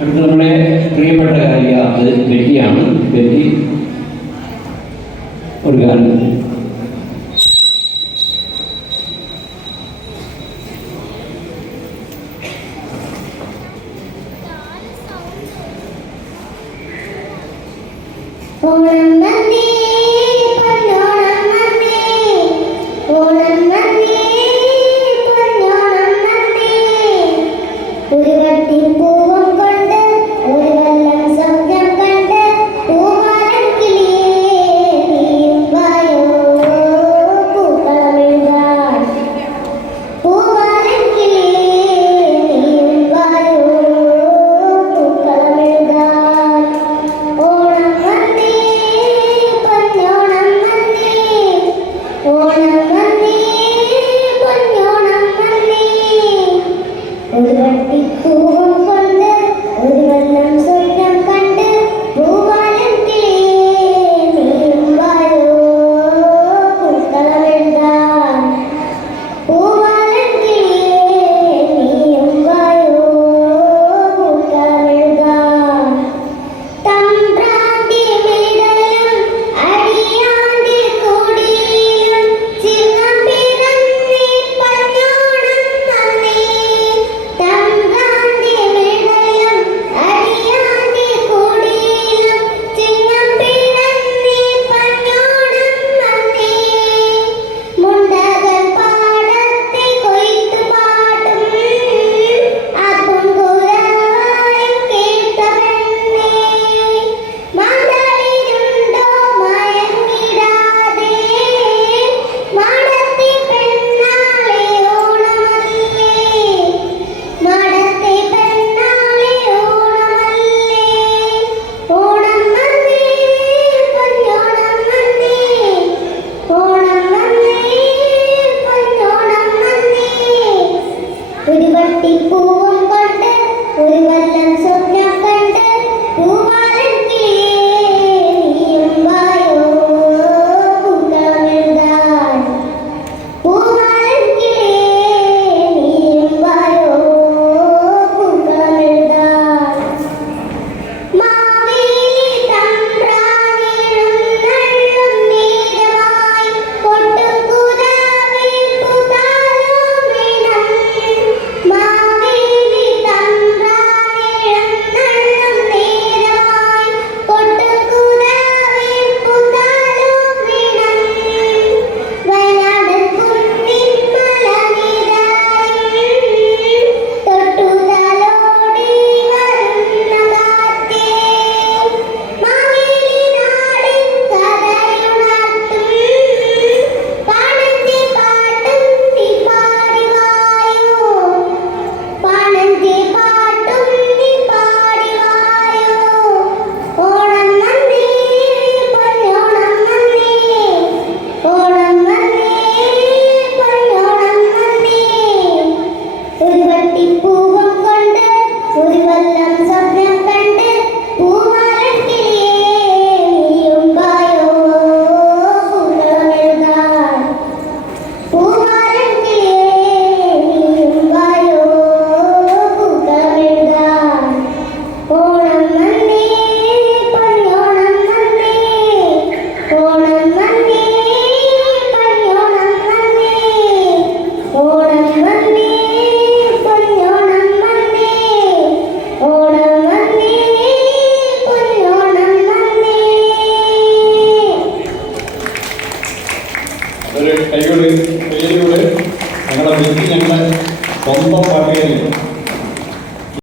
അടുത്ത് നമ്മുടെ പ്രിയപ്പെട്ട കാര്യമാണ് വെട്ടിയാണ് വെട്ടി ഒരു ഗാനം ഓണം വന്നേ ഓണം വന്നേ ഓണം വന്നേ ഒരു കൈയോട് കൈയിലൂടെ ഞങ്ങളുടെ ബന്ധി ഞങ്ങൾ സ്വന്തം പാർട്ടിയായിരിക്കും